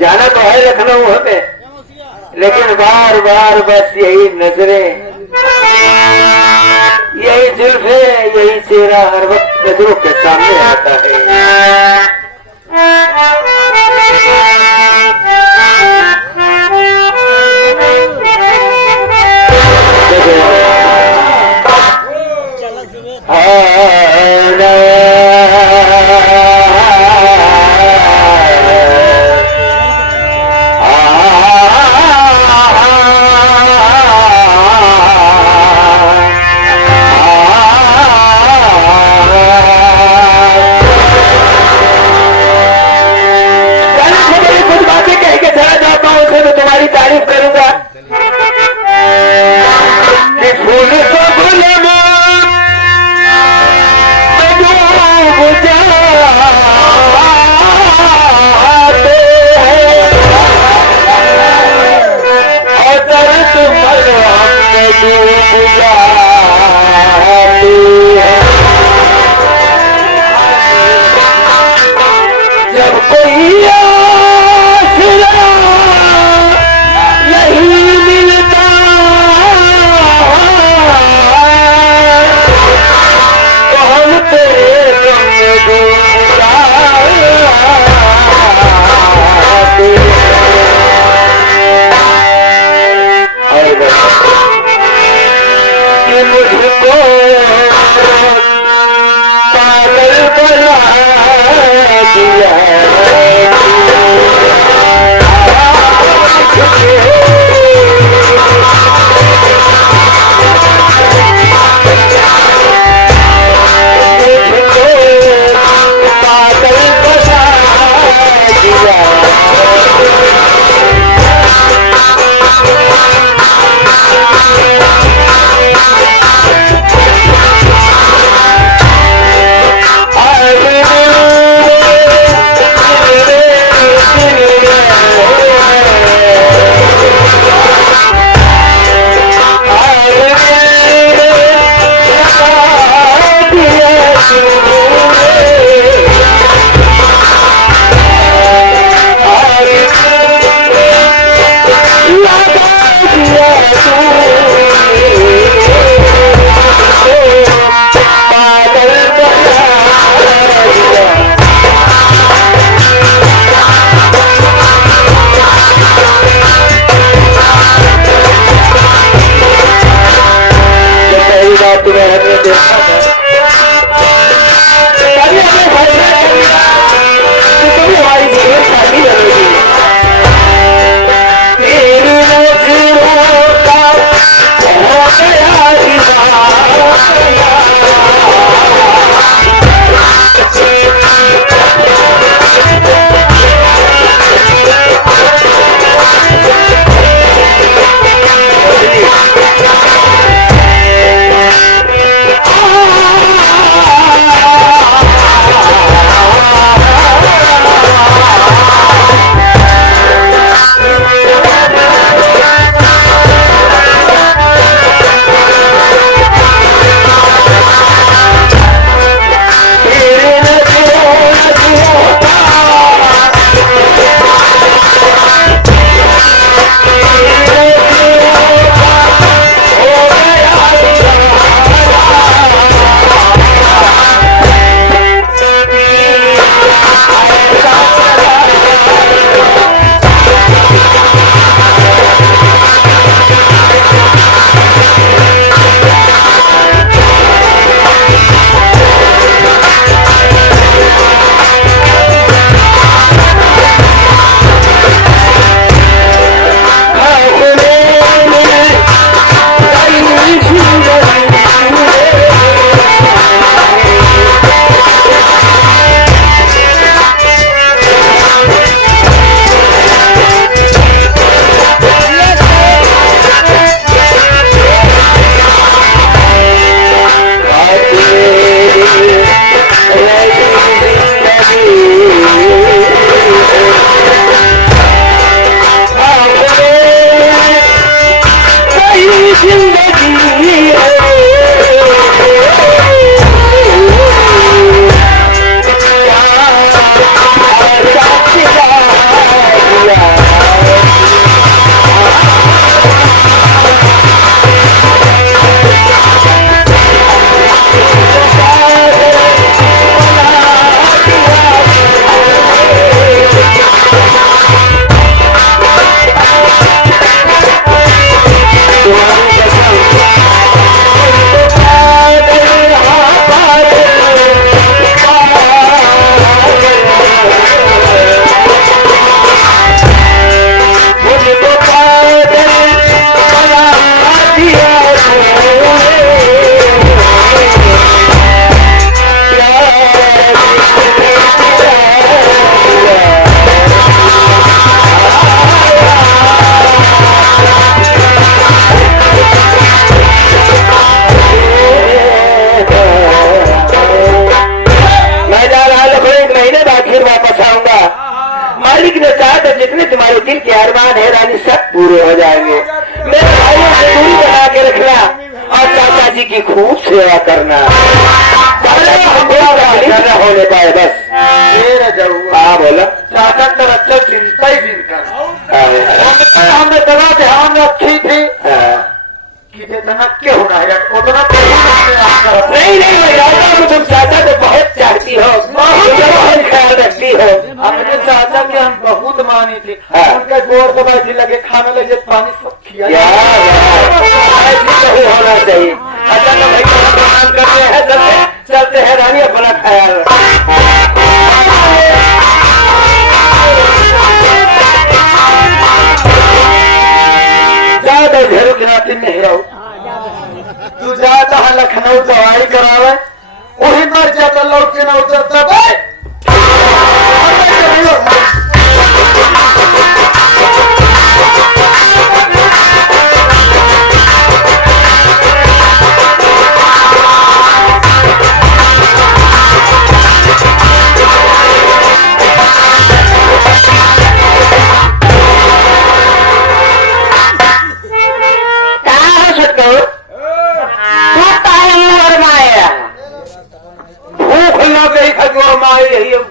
जाना तो है लखनऊ हमें, लेकिन बार बार बस यही नजरें, यही जुल्फे, यही चेहरा हर वक्त नजरों के सामने आता है। तुम्हारी तारीफ करूंगा कि फूल से गुलाबों में डूब जाते हैं और दर्द मरवा में डूब जाते हैं। जब कोई मुझको पागल बना दिया तुम्हारे दिल के अरमान है रानी सब पूरे हो जाएंगे। मेरे भाइयों से दूरी बना के रखना और चाचा जी की खूब सेवा करना, होने पाए बस। हाँ बोला चाचा का अच्छा चिंता ही चिंता हमने दवा ध्यान रखी थी कि जितना क्या होना है उतना नहीं मैं तुम चाचा को बहुत चाहती हो, बहुत ख्याल रखती हो। अपने चाचा के हम बहुत मानी थे, उनके जोर दबाई थी लगे खाने लगे पानी सब किया ऐसी होना चाहिए। अच्छा तो भाई काम करते हैं, चलते हैं रानी, अपना ख्याल ज्यादा घेरू गिनाती नहीं रहो। तू जाता है लखनऊ दवाई करावे वही मर जाता लौट के ना उतरता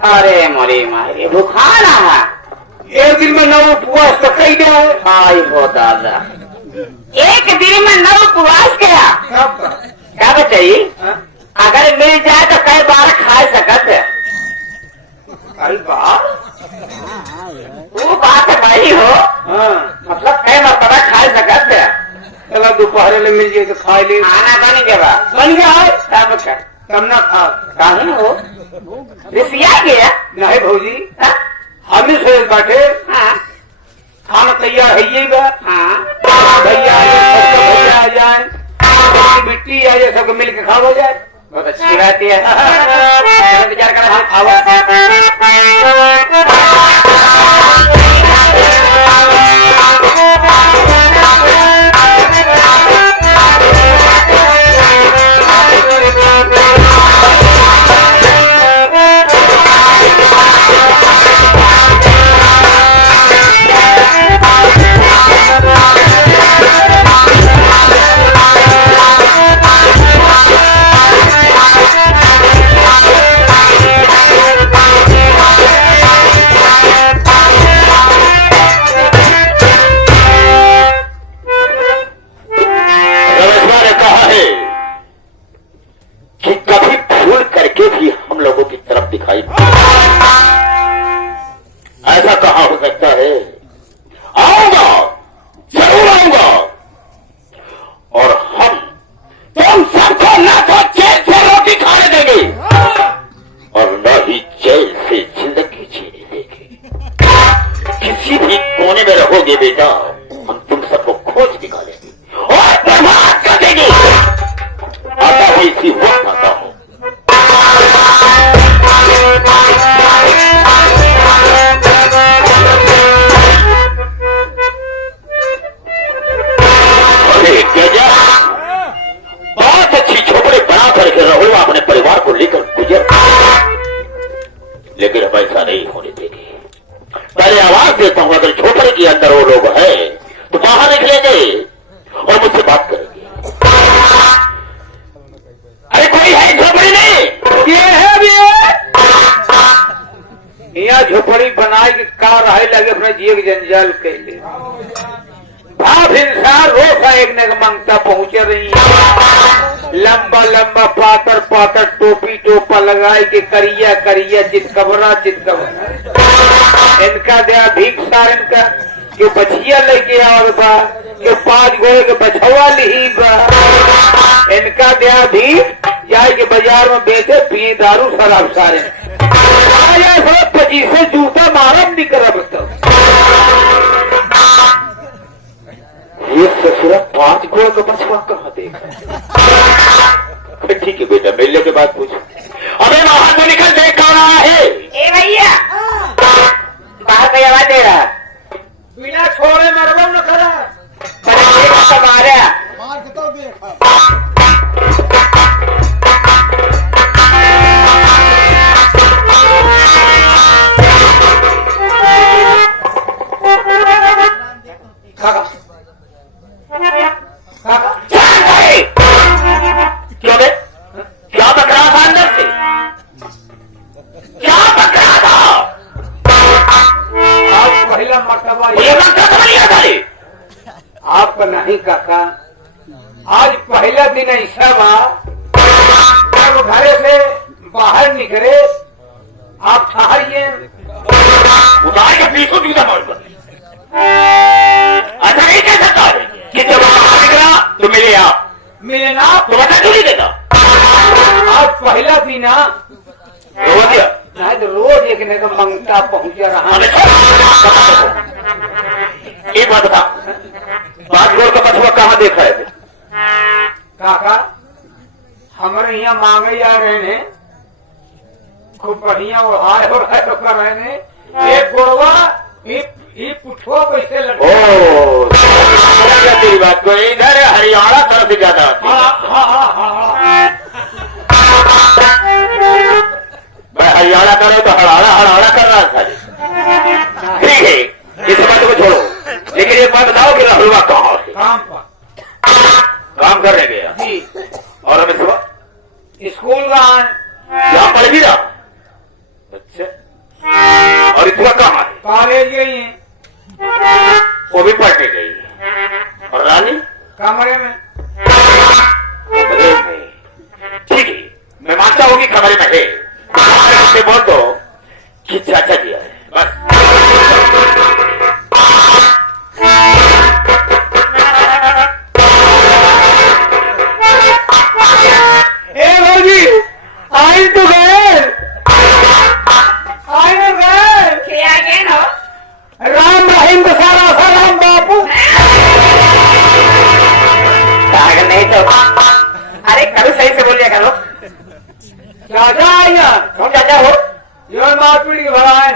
अरे मोरी मारे बुखार एक दिन में 9 उपवास तो कई दे आई हो दादा, एक दिन में 9 उपवास क्या क्या बताइए? अगर मिल जाए तो कई बार खा सकत है। कई बार वो बात भाई हो, मतलब कई मरतबा खा सकत है। चलो दोपहर में मिल जाए तो खा ली, खाना बन गया तब ना खा काहे हो रिसिया गया नहीं भौजी, हम ही सोच बैठे खाना तैयार है ये भैया आ जाए मिट्टी आ जाए सबको मिल के खा हो जाए, बहुत अच्छी बात है। विचार करना खावा ऐसा कहा हो सकता है? आऊंगा, जरूर आऊंगा और हम तुम सबको ना तो जेल से रोटी खाने देंगे और न ही जेल से जिंदगी जीने देंगे। किसी भी कोने में रहोगे बेटा, हम तुम सबको खोज निकालेंगे और बर्बाद कर देंगे। आता हूं इसी वक्त आता हूं। बहुत अच्छी झोपड़ी बना करके रहो अपने परिवार को लेकर गुजर, लेकिन हम ऐसा नहीं होने देंगे। पहले आवाज देता हूं, अगर झोपड़ी के अंदर वो लोग हैं तो बाहर निकलेंगे और मुझसे बात करेंगे। अरे कोई है झोपड़ी नहीं? ये है भी यहाँ झोपड़ी बनाए के कार रहे लगे अपने जीव जंजाल के लिए। भाव इंसान रोज एक ने मंगता पहुंचे रही है, लंबा लंबा पातर पातर टोपी टोपा लगाए के करिया करिया चितकबरा इनका दया भीख सार इनका के बछिया लेके आओ बा के 5 गोए के बछवा ली बा, इनका दया भीख जाए के बाजार में बेचे पिए दारू शराब सारे 25 जूता मारम नहीं करब तो ये ससुरा 5 गोए का बछवा कहाँ देखा? ठीक है बेटा, मिलने के बाद पूछ। अबे बाहर तो निकल, देख कौन आया है? ए भैया बाहर कोई आवाज दे रहा, बिना छोड़े मरबम न करा मारे मार के तो देखा। आप नहीं काका, आज पहला दिन ऐसा बा जब घरे से बाहर निकले आप ठहरिए उतार के पीछे दूसरा मोड़ पर ऐसा नहीं कह सकता कि जब बाहर निकला तो मिले आप मिले ना तो बता क्यों नहीं देता? आज पहला दिन हो गया नहीं तो रोज एक ने का मंगता पहुंच रहा हमें एक बात बता, बात रोड का पछुआ कहाँ देख रहे थे? काका हमारे यहाँ मांगे जा रहे ने खूब बढ़िया वो हाय हो रहा तो कर रहे ने एक गोड़वा ये पुठवा कैसे लगे ओ तेरी बात को इधर हरियाणा तरफ से ज्यादा आती है। मैं हरियाणा करो तो हड़ाड़ा कर रहा था। ठीक है इस बात को छोड़ो, लेकिन एक बात बताओ कि राहुलवा कहाँ से काम करने गया जी और हमें सुबह स्कूल गए यहाँ पढ़ भी रहा? अच्छा और इतना कहाँ है? कॉलेज गई हैं वो भी पढ़ने गई और रानी कमरे में ठीक है मैं मानता हूँ कि कमरे में है, से बोल दो कि चाचा जी है बस। ए भाजी आई तो गए क्या कहना? राम रहीम तो सारा सलाम बापू नहीं तो अरे करो सही से बोलिए करो। चाचा आया तुम चाचा हो? यो मारपीट के भरा है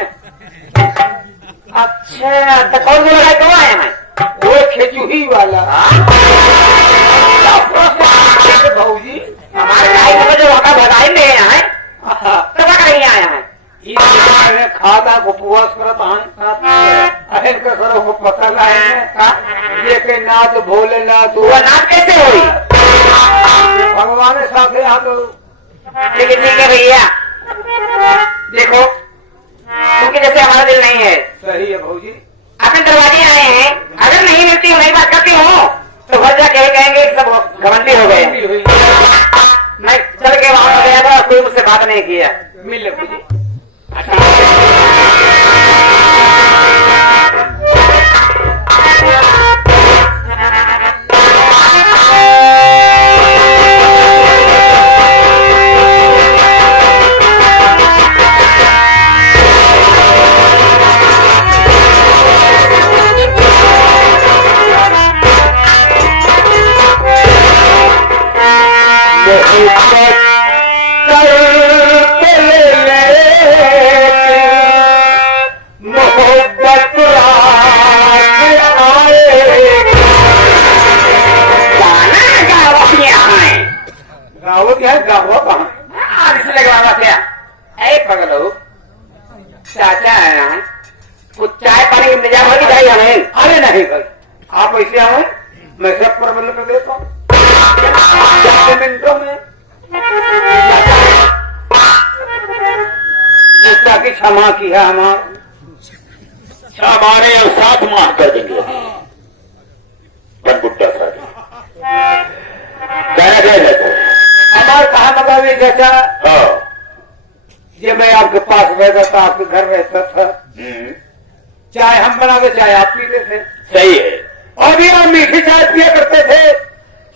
अच्छा तो कौन सा लगा क्यों आया मैं? वो खेचुही वाला भाजी हमारे भाई को जो होगा बधाई में आया है तो कहीं आया है खाता को उपवास करता अरे करो को पता लाए ये के नाथ भोलेनाथ वो नाथ कैसे हुई? भगवान साथे आ तो ठीक है भैया देखो क्योंकि जैसे हमारा दिल नहीं है सही है भाजी अपने दरवाजे आए हैं, अगर नहीं मिलती हूँ नहीं बात करती हूँ तो घर जाके कहेंगे सब घमंडी हो गए। मैं चल के वहां पर गया था कोई मुझसे बात नहीं किया। मिल भाजी चाचा आया है कुछ चाय पानी का इंतजाम होगी चाहिए हमें? अरे नहीं भाई आप ऐसे आओ मैं सब प्रबंध कर देता हूँ मिनटों में जिसका की क्षमा की है हमारे अब 7 माह कर देंगे बनबुट्टा सारी कहना क्या है हमारे कहा मतलब ये चाचा हाँ ये मैं आपके पास रहता था आपके घर रहता था चाय हम बनाते चाय आप पीते थे सही है और भी हम मीठी चाय पिया करते थे।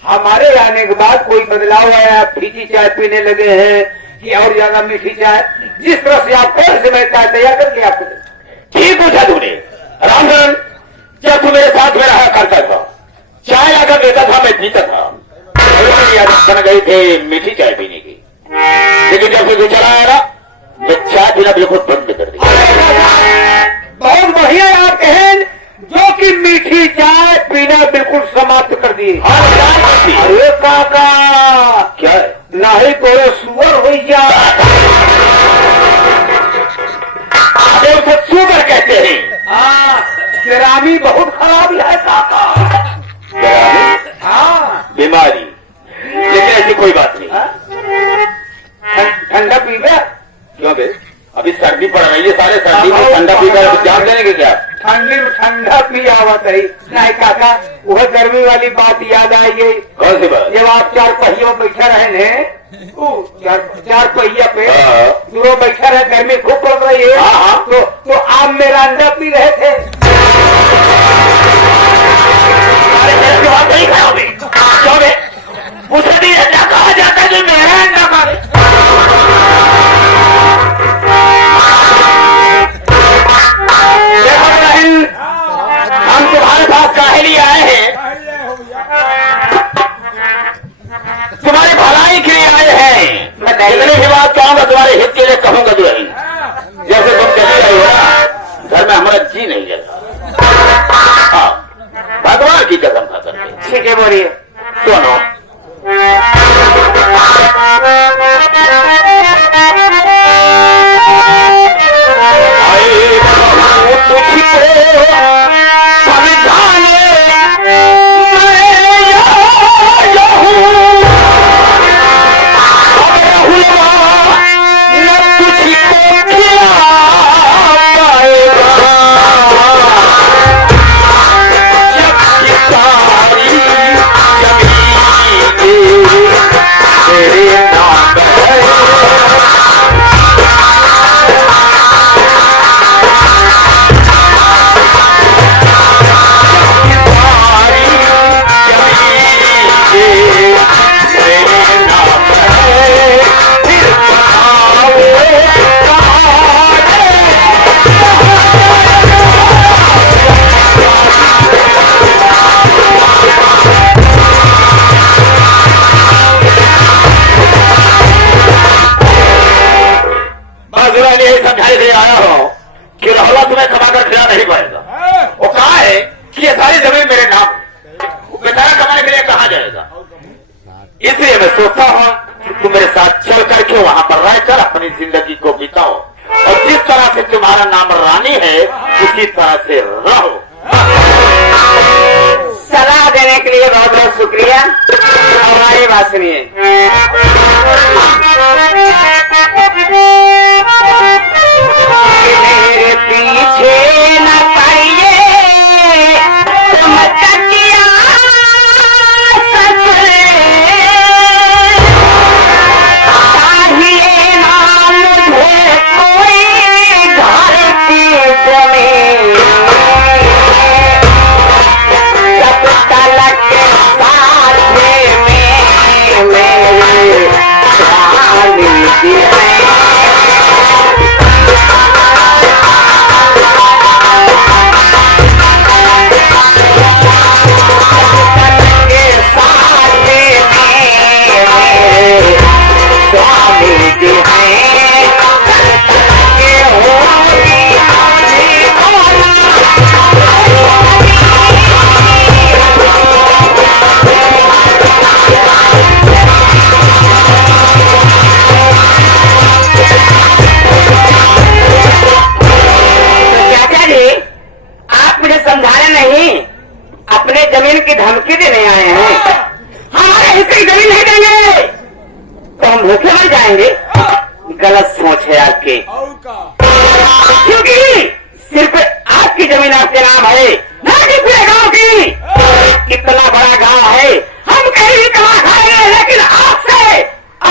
हमारे आने के बाद कोई बदलाव आया फीकी चाय पीने लगे हैं कि और ज्यादा मीठी चाय जिस तरह से आप कौन से मैं चाय तैयार करके आपको ठीक पूछा तूने रामधन जब तू मेरे साथ में रहा करता था चाय आकर देता था मैं पीता था मेरी आदत बन गई थी मीठी चाय पीने की लेकिन जब से तू चला आया ना मैं चाय पीना बिल्कुल बंद कर दिया। बहुत बढ़िया आप कहें जो कि मीठी चाय पीना बिल्कुल समाप्त कर दी। अरे काका क्या है नहीं तो सुअर हो जा अरे उसे सुगर कहते हैं। हाँ ग्रामी बहुत खराब है काका हाँ बीमारी लेकिन ऐसी कोई बात नहीं। ठंडा पीबे क्यों बे अभी सर्दी पड़ रही है सारे सर्दी में ठंडा पीकर जान लेने के क्या ठंडी में ठंडा पी आवत है। नहीं काका, वह गर्मी वाली बात याद आई गई। कौन सी बात? जब आप चार पहियों बैठा रहे ने, चार पहिया पे दूरों बैठा रहे, गर्मी खूब पड़ रही है, तो आप मेरा अंडा पी रहे थे। जवाब नहीं खाया अभी। क्यों बे? पूछा नहीं अंडा कहा जाता है जो मेरा अंडा मारे। हम तुम्हारे पास काहे लिए आए हैं? तुम्हारे भलाई के लिए आए हैं। मैं इतनी भी बात कहूंगा, तुम्हारे हित के लिए कहूंगा जो है। जैसे तुम चली आई हो ना, घर में हमारा जी नहीं लगा। हाँ, भगवान की कसम खाकर। ठीक है, बोलिए। सुनो, समझाने के लिए आया हूँ कि रहला तुम्हें कमाकर खिला नहीं पाएगा। वो कहा है कि ये सारी जमीन मेरे नाम, बेचारा कमाने के लिए कहाँ जाएगा। इसलिए मैं सोचता हूँ कि तुम मेरे साथ चल करके वहां पर रहकर अपनी जिंदगी को बिताओ, और जिस तरह से तुम्हारा नाम रानी है उसी तरह से रहो। सलाह देने के लिए बहुत बहुत शुक्रिया। हमारी बात सुनिए। मेरे पीछे न पाइए तुम तकिया सचरे, चाहिए ना मुझे कोई घर की जमीन, जब तलक साथ में मेरे शादी की है। समझाने नहीं, अपने जमीन की धमकी देने आए हैं। हमारे हिस्से की जमीन नहीं देंगे तो हम भूखे मर जाएंगे। गलत सोच है आपकी, क्योंकि सिर्फ आपकी जमीन आपके नाम है, ना कि पूरे गांव की। इतना बड़ा गांव है, हम कहीं भी कमा खाएंगे, लेकिन आपसे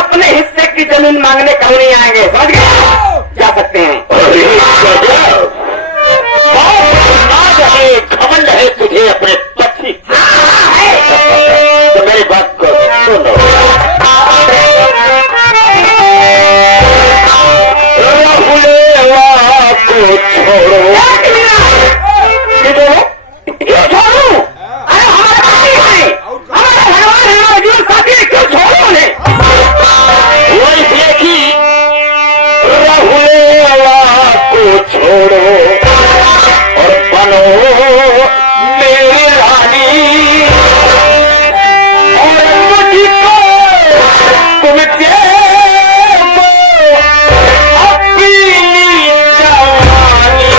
अपने हिस्से की जमीन मांगने कहीं नहीं आएंगे। समझ गए? जा सकते हैं। घमंड है तुझे अपने पति। तो मेरी बात को सुनो। राहुलेवा को छोड़ो। क्यों छोड़ू? अरे हमारे भाई है, हमारे भगवान है, हमारे जीवन साथी है, क्यों छोड़ू उन्हें? वो इसलिए कि राहुलेवा को छोड़ो और बनो मेरी रानी, और मुझको तुम देखो अपनी जवानी।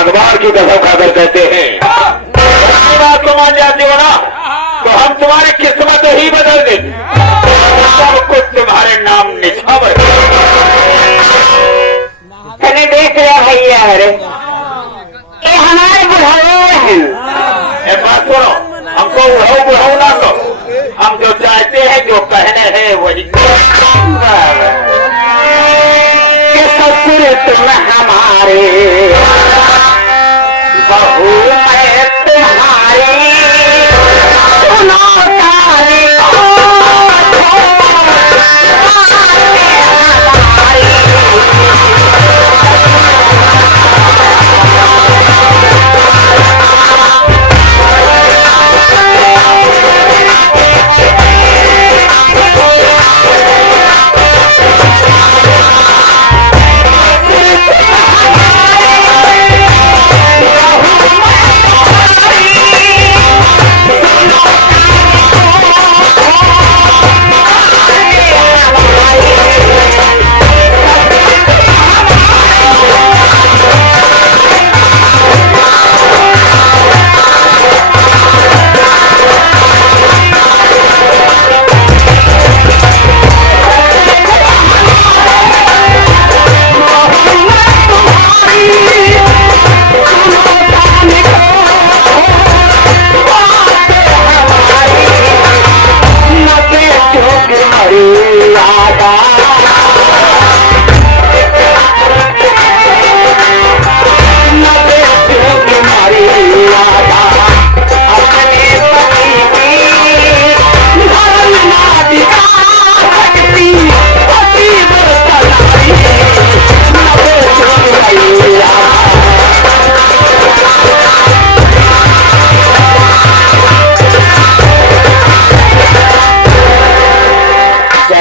भगवान की कसम खाकर कहते हैं, ये बात को मान जाते हो ना, तो हम तुम्हारी किस्मत ही बदल देंगे, सब कुछ तुम्हारे नाम निछावर। तने देख रहा भैया, अरे ये हमारे बुढ़ाए हैं। एक बात सुनो, हमको उड़ाऊ बुढ़ाऊ ना कहो, हम जो चाहते हैं, जो कहने हैं वही। कि ससुर तुम हमारे, बहू मैं तुम्हारी, सुनो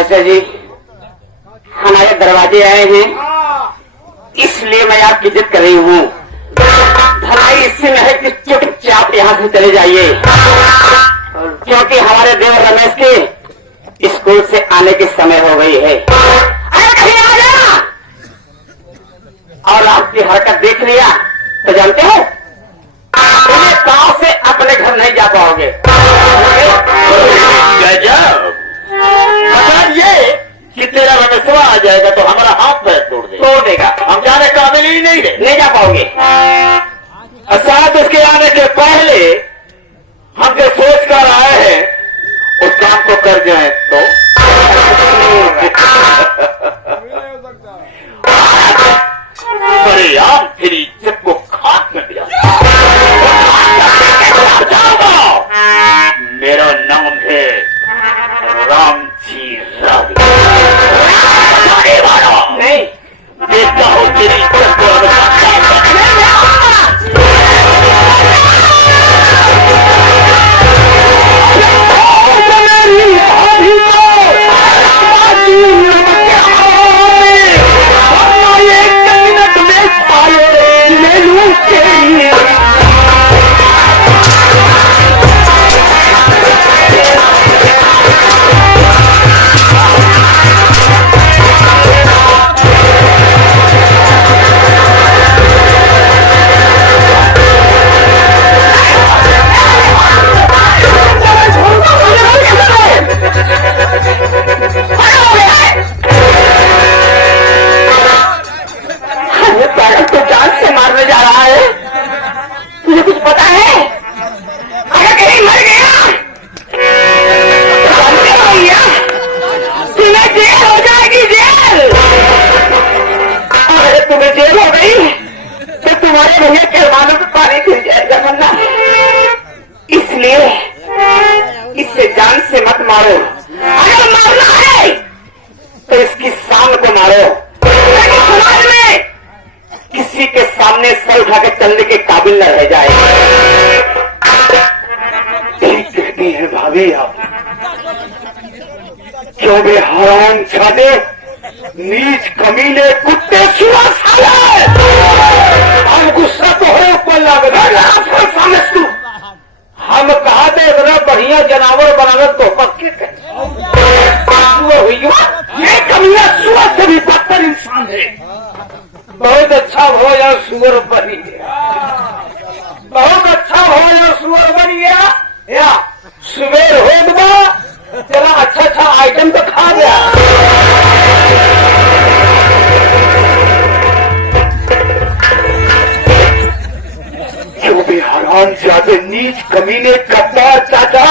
तारी जी हमारे दरवाजे आए हैं, इसलिए मैं आपकी जिद कर रही हूँ। भलाई इससे में है कि चुपचाप यहाँ से चले जाइए, क्योंकि हमारे देवर रमेश के स्कूल से आने के समय हो गई है। अरे कहीं आ जाना, और आपकी हरकत देख लिया तो जानते हो गांव से अपने घर नहीं जा पाओगे। मतलब ये कि तेरा रमेशवा आ जाएगा तो हमारा हाथ पैर तोड़ देगा, हम जाने काबिल ही नहीं जा पाओगे। साथ उसके आने के पहले हम जो सोच कर आए हैं उस काम को कर जाए तो अरे यार तेरी इज्जत को खाक में मिला। मेरा नाम है रामजी राव। नहीं देखता हूँ तेरी इज्जत को। इससे जान से मत मारो, अगर मारना है तो इसकी शान को मारो। समाज में किसी के सामने सर उठा के चलने के काबिल न रह जाए। कहती है भाभी आप क्यों बे हराम छादे नीच कमीने कुत्ते सुआ साले। हम गुस्सा तो है ऊपर लग समझ तू हम कहा थे इतना बढ़िया जानवर बनावे तो पक्के ये कमीना सुअर से भी बदतर इंसान है। बहुत अच्छा हो या सुअर बनी है। हरामजादे नीच कमीने गद्दार चाचा,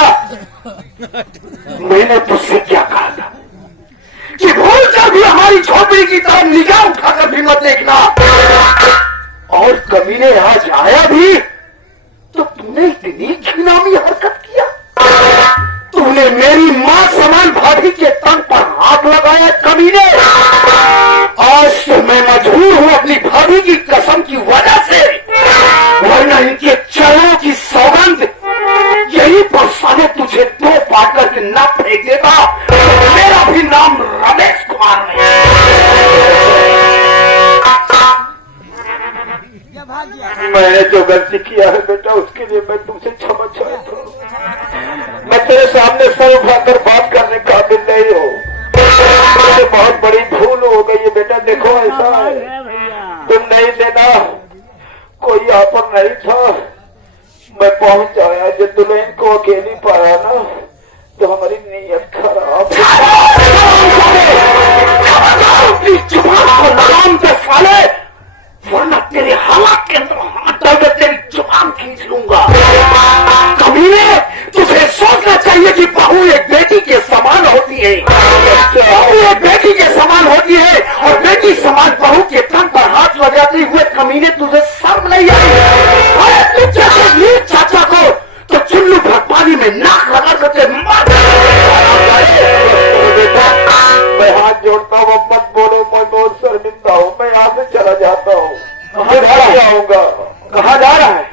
मैंने तुझसे क्या कहा था कि भूल जा भी हमारी झोपड़ी की तरफ निगाह उठाकर भी मत देखना। और कमीने आज आया भी तो तूने इतनी घिनौनी हरकत किया। तूने मेरी मां समान भाभी के तन पर हाथ लगाया कमीने। आज तो मैं मजबूर हूं अपनी भाभी की कसम की वजह से, वरना इनके चरणों की सौगंध यही पर साले तुझे दो पाट करके न फेंक देता तो मेरा भी नाम रमेश कुमार नहीं। मैंने जो गलती किया है बेटा उसके लिए मैं तुमसे क्षमा चाहता हूं। मैं तेरे सामने सर उठाकर बात करने काबिल नहीं हूँ। मुझे बहुत बड़ी भूल हो गई है बेटा। देखो ऐसा है, तुम नहीं देना, कोई यहाँ पर नहीं था, मैं पहुंच आया। जब दुल्हन को अकेली पाया ना तो हमारी नीयत खराब। साले, वरना तेरे हालात के अंदर हाथ डालकर तेरी जुबान खींच लूंगा। कमीने, तुझे सोचना चाहिए कि बहू एक बेटी के समान होती है। बहू एक बेटी के समान होती है और बेटी समान बहू के तन पर हाथ लगाते हुए कमीने तुझे शर्म नहीं आई? अरे तू जैसे नीच चाचा को तो चुल्लू भर पानी में नाक लगा करके मार। बेटा मैं हाथ जोड़ता हूँ, मत बोलो, मैं बहुत शर्मिंदा हूँ, मैं यहाँ से चला जाता हूँ। कहाँ जाऊंगा? कहाँ जा रहा है?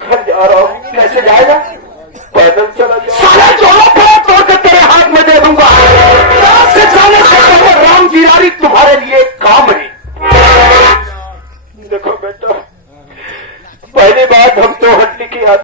घर जा रहा हूँ। कैसे जाएगा? पैदल चला जाए।